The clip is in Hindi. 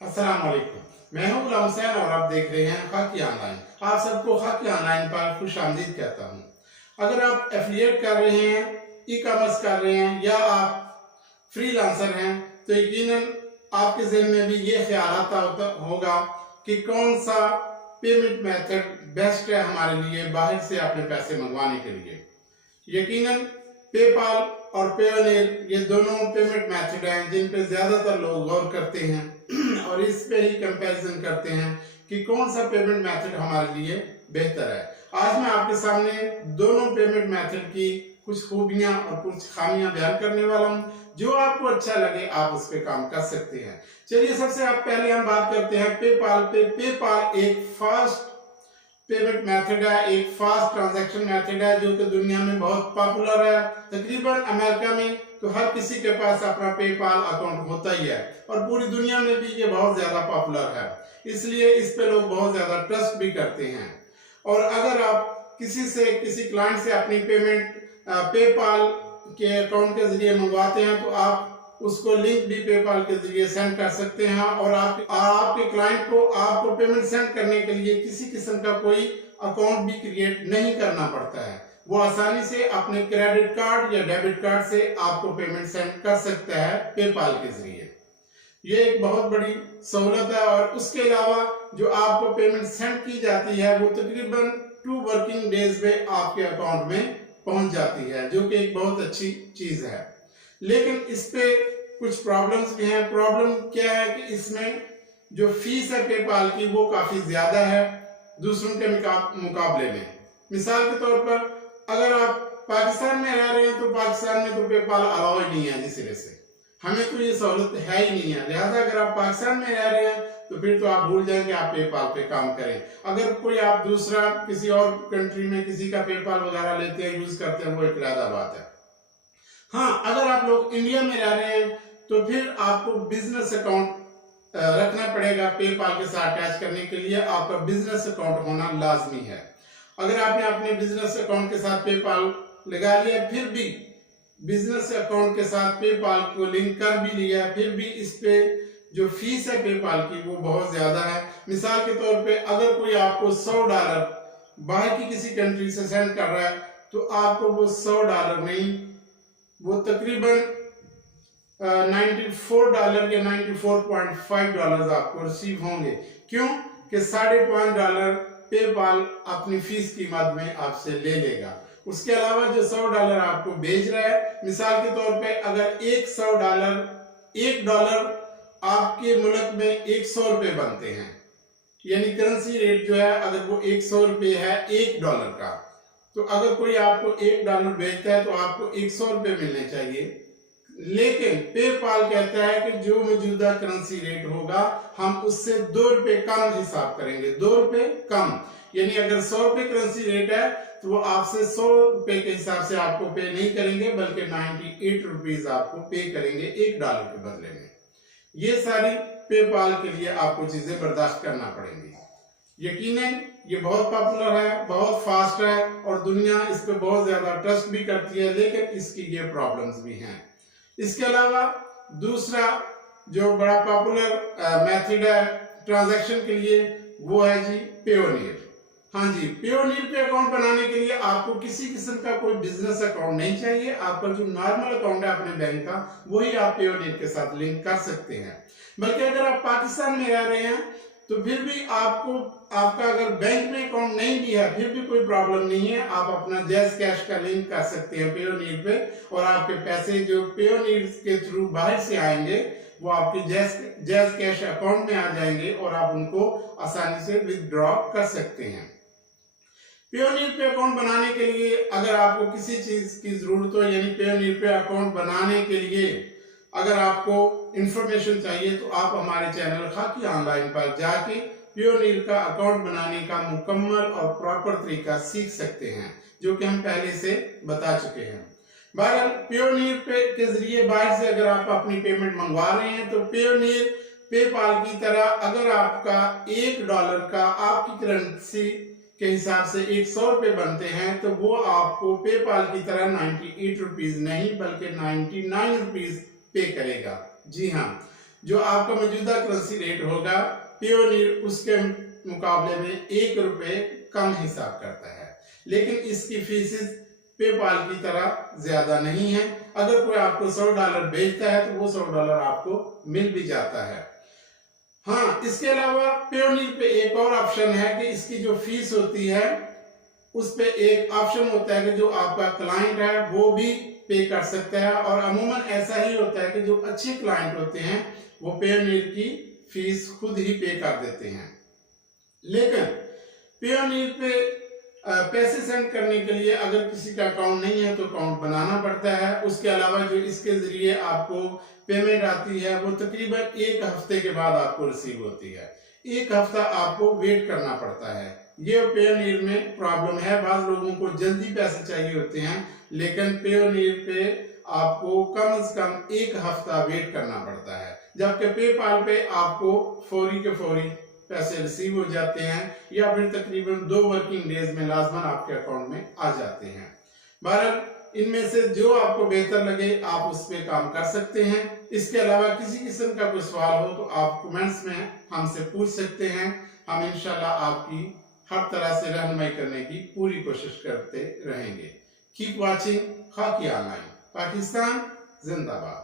अस्सलाम वालेकुम। मैं हूं गुलाम हुसैन और आप देख रहे हैं खाकी ऑनलाइन। आप सबको खाकी ऑनलाइन पर खुश आमदीद कहता हूं। अगर आप एफिलिएट कर रहे हैं, ई कॉमर्स कर रहे हैं या आप फ्रीलांसर हैं तो यकीनन आपके ज़हन में भी ये ख्याल आता होगा कि कौन सा पेमेंट मेथड बेस्ट है हमारे लिए बाहर से अपने पैसे मंगवाने के लिए। यकीनन पेपाल और पेयोनियर ये दोनों पेमेंट मेथड हैं जिन पे ज़्यादातर लोग गौर करते हैं और इस पे ही कंपैरिजन करते हैं कि कौन सा पेमेंट मेथड हमारे लिए बेहतर है। आज मैं आपके सामने दोनों पेमेंट मेथड की कुछ खूबियां और कुछ खामियां बयान करने वाला हूं। जो आपको अच्छा लगे आप उस पर काम कर सकते हैं। चलिए सबसे पहले हम बात करते हैं पेपाल पे। पेपाल एक फास्ट पेमेंट मेथड है, एक फास्ट ट्रांजैक्शन मेथड है जो कि दुनिया में बहुत पॉपुलर है। तकरीबन अमेरिका में तो हर किसी के पास अपना पेपाल अकाउंट होता ही है और पूरी दुनिया में भी ये बहुत ज्यादा पॉपुलर है, इसलिए इस पे लोग बहुत ज्यादा ट्रस्ट भी करते हैं। और अगर आप किसी क्लाइंट से अपनी पेमेंट पेपाल के अकाउंट के जरिए मंगवाते हैं तो आप उसको लिंक भी पेपाल के जरिए सेंड कर सकते हैं और आपके क्लाइंट को आपको पेमेंट सेंड करने के लिए किसी किस्म का कोई अकाउंट भी क्रिएट नहीं करना पड़ता है। वो आसानी से अपने क्रेडिट कार्ड या डेबिट कार्ड से आपको पेमेंट सेंड कर सकता है पेपाल के जरिए। ये एक बहुत बड़ी सहूलत है और उसके अलावा जो आपको पेमेंट सेंड की जाती है वो तकरीबन 2 वर्किंग डेज में आपके अकाउंट में पहुंच जाती है, जो कि एक बहुत अच्छी चीज है। लेकिन इस पे कुछ प्रॉब्लम्स भी हैं। प्रॉब्लम क्या है कि इसमें जो फीस है पेपाल की वो काफी ज्यादा है दूसरों के मुकाबले में। मिसाल के तौर पर अगर आप पाकिस्तान में रह रहे हैं तो पाकिस्तान में तो पेपाल अलाउ ही नहीं है, जिस वजह से हमें तो ये सहूलत है ही नहीं है। लिहाजा अगर आप पाकिस्तान में रह रहे हैं तो फिर तो आप भूल जाएंगे आप पेपाल पे काम करें। अगर कोई आप दूसरा किसी और कंट्री में किसी का पेपाल वगैरह लेते हैं, यूज करते हैं, वो एक अलग बात है। हाँ, अगर आप लोग इंडिया में रह रहे हैं तो फिर आपको बिजनेस अकाउंट रखना पड़ेगा। पेपाल के साथ अटैच करने के लिए आपका बिजनेस अकाउंट होना लाजमी है। अगर आपने अपने बिजनेस अकाउंट के साथ पेपाल लगा लिया, फिर भी बिजनेस अकाउंट के साथ पेपाल को लिंक कर भी लिया, फिर भी इस पे जो फीस है पेपाल की वो बहुत ज्यादा है। मिसाल के तौर पे अगर कोई आपको $100 बाहर की किसी कंट्री से सेंड कर रहा है तो आपको वो $100 नहीं, वो तकरीबन $94 या $94.5 आपको रिसीव होंगे। क्यों कि $5.5 पेपाल अपनी फीस की मद में आपसे ले लेगा। उसके अलावा जो $100 आपको भेज रहा है, मिसाल के तौर पे अगर $1 आपके मुल्क में $100 बनते हैं, यानी करेंसी रेट जो है अगर वो $100 है $1 का, तो अगर कोई आपको $1 भेजता है तो आपको $100 मिलने चाहिए। लेकिन पेपाल कहता है कि जो मौजूदा करेंसी रेट होगा हम उससे $2 कम हिसाब करेंगे, $2 कम। यानी अगर $100 करेंसी रेट है तो वो आपसे $100 के हिसाब से आपको पे नहीं करेंगे, बल्कि ₹98 आपको पे करेंगे $1 के बदले में। ये सारी पेपाल के लिए आपको चीजें बर्दाश्त करना पड़ेंगी। यकीनन ये बहुत पॉपुलर है, बहुत फास्ट है और दुनिया इस पे बहुत ज्यादा ट्रस्ट भी करती है, लेकिन इसकी ये प्रॉब्लम्स भी हैं। इसके अलावा दूसरा जो बड़ा पॉपुलर मेथड है ट्रांजैक्शन के लिए वो है जी पेयोनियर। हाँ जी, पेयोनियर पे अकाउंट बनाने के लिए आपको किसी किस्म का कोई बिजनेस अकाउंट नहीं चाहिए। आपका जो नॉर्मल अकाउंट है अपने बैंक का वही आप पेयोनियर के साथ लिंक कर सकते हैं। बल्कि अगर आप पाकिस्तान में रह रहे हैं तो फिर भी आपका अगर बैंक में अकाउंट नहीं भी है फिर भी कोई प्रॉब्लम नहीं है। आप अपना जैज कैश का लिंक कर सकते हैं पेयोनियर पे और आपके पैसे जो पेयोनियर के थ्रू बाहर से आएंगे वो आपके जैज कैश अकाउंट में आ जाएंगे और आप उनको आसानी से विथड्रॉ कर सकते हैं। पेयोनियर पे अकाउंट बनाने के लिए अगर आपको किसी चीज की जरूरत हो, यानी पेयोनियर पे अकाउंट बनाने के लिए अगर आपको इंफॉर्मेशन चाहिए तो आप हमारे चैनल खाकी ऑनलाइन पर जाके पेयोनियर का अकाउंट बनाने का मुकम्मल और प्रॉपर तरीका सीख सकते हैं, जो कि हम पहले से बता चुके हैं। बहरहाल पेयोनियर पे के जरिए बाहर से अगर आप अपनी पेमेंट मंगवा रहे हैं तो पेयोनियर पेपाल की तरह अगर आपका $1 का आपकी करेंसी के हिसाब से $100 बनते हैं तो वो आपको पेपाल की तरह $98 नहीं बल्कि $99 पे करेगा। जी हाँ, जो आपका मौजूदा करेंसी रेट होगा, पेयोनीर उसके मुकाबले में 1 रुपए कम हिसाब करता है, लेकिन इसकी फीसेस पेपाल की तरह ज्यादा नहीं है। अगर कोई आपको $100 भेजता है तो वो $100 आपको मिल भी जाता है। हाँ, इसके अलावा पेयोनीर पे एक और ऑप्शन है कि इसकी जो फीस होती है उस पे एक ऑप्शन होता है कि जो आपका क्लाइंट है वो भी पे कर सकता है, और अमूमन ऐसा ही होता है कि जो अच्छे क्लाइंट होते हैं वो पेयोनीर की फीस खुद ही पे कर देते हैं। लेकिन पेयोनीर पे पैसे सेंड करने के लिए अगर किसी का अकाउंट नहीं है तो अकाउंट बनाना पड़ता है। उसके अलावा जो इसके जरिए आपको पेमेंट आती है वो तकरीबन 1 हफ्ते के बाद आपको रिसीव होती है। 1 हफ्ता आपको वेट करना पड़ता है। ये पेयोनीर में प्रॉब्लम है, बाज़ लोगों को जल्दी पैसे चाहिए होते हैं, लेकिन पेयोनीर पे आपको कम से कम 1 हफ्ता वेट करना पड़ता है, जबकि पेपाल पे आपको फौरी के फौरी पैसे रिसीव हो जाते हैं, या फिर तकरीबन 2 वर्किंग डेज में लाजमन आपके अकाउंट में आ जाते हैं। बहरहाल इनमें से जो आपको बेहतर लगे आप उस पर काम कर सकते हैं। इसके अलावा किसी किस्म का कोई सवाल हो तो आप कमेंट्स में हमसे पूछ सकते हैं। हम इंशाल्लाह आपकी हर तरह से रहनुमाई करने की पूरी कोशिश करते रहेंगे। कीप वॉचिंग खाकी ऑनलाइन। पाकिस्तान जिंदाबाद।